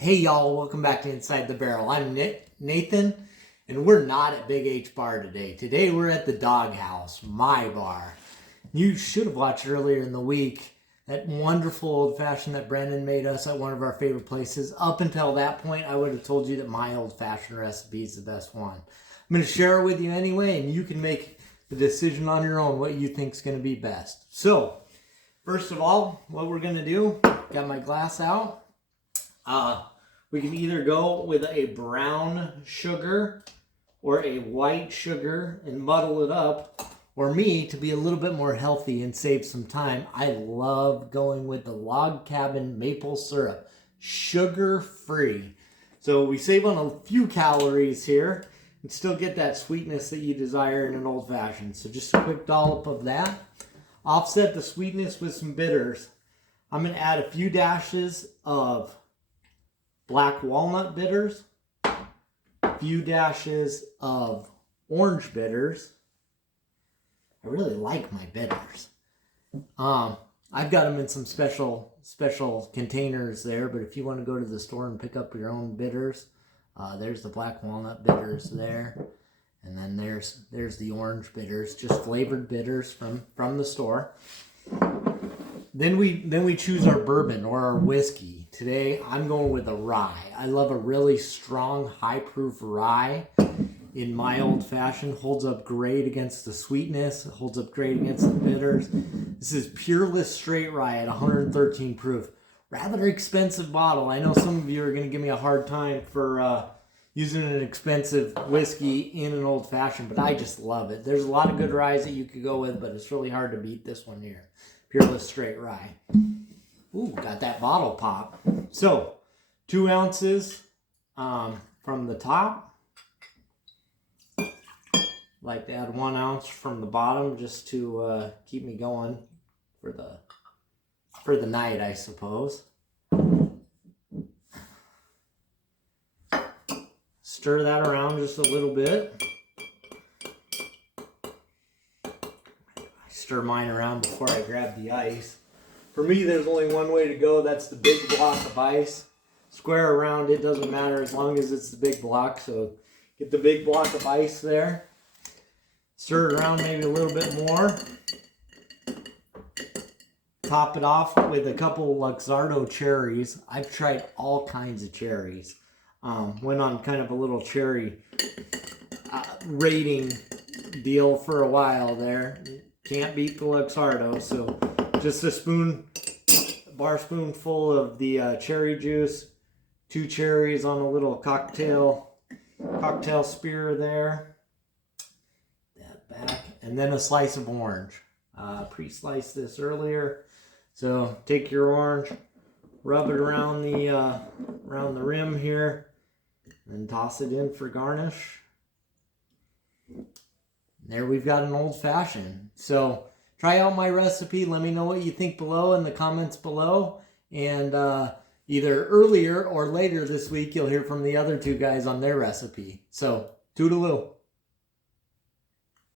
Hey y'all, welcome back to Inside the Barrel. I'm Nathan, and we're not at Big H Bar today. Today we're at the Dogg House, my bar. You should have watched earlier in the week that wonderful old fashioned that Brendan made us at one of our favorite places. Up until that point, I would have told you that my old fashioned recipe is the best one. I'm going to share it with you anyway, and you can make the decision on your own what you think is going to be best. So, first of all, what we're going to do, got my glass out. We can either go with a brown sugar or a white sugar and muddle it up. Or me, to be a little bit more healthy and save some time, I love going with the Log Cabin maple syrup, sugar-free. So we save on a few calories here and still get that sweetness that you desire in an old-fashioned. So just a quick dollop of that. Offset the sweetness with some bitters. I'm going to add a few dashes of black walnut bitters, a few dashes of orange bitters. I really like my bitters. I've got them in some special containers there, but if you want to go to the store and pick up your own bitters, there's the black walnut bitters there, and then there's the orange bitters, just flavored bitters from the store. Then we choose our bourbon or our whiskey. Today I'm going with a rye. I love a really strong, high-proof rye in my old-fashioned. Holds up great against the sweetness. It holds up great against the bitters. This is Peerless straight rye at 113 proof. Rather expensive bottle. I know some of you are going to give me a hard time for using an expensive whiskey in an old-fashioned, but I just love it. There's a lot of good ryes that you could go with, but it's really hard to beat this one here. Peerless straight rye. Ooh, got that bottle pop. So, 2 ounces from the top. Like to add 1 ounce from the bottom just to keep me going for the night, I suppose. Stir that around just a little bit. Stir mine around before I grab the ice. For me, there's only one way to go. That's the big block of ice. Square around it doesn't matter as long as it's the big block. So get the big block of ice there. Stir it around maybe a little bit more. Top it off with a couple Luxardo cherries. I've tried all kinds of cherries. Went on kind of a little cherry rating deal for a while there. Can't beat the Luxardo, so just a bar spoonful of the cherry juice, 2 cherries on a little cocktail spear there. That back, and then a slice of orange. Pre-sliced this earlier, so take your orange, rub it around the rim here, and toss it in for garnish. There we've got an old-fashioned. So try out my recipe. Let me know what you think below in the comments below. And either earlier or later this week, you'll hear from the other 2 guys on their recipe. So, toodaloo.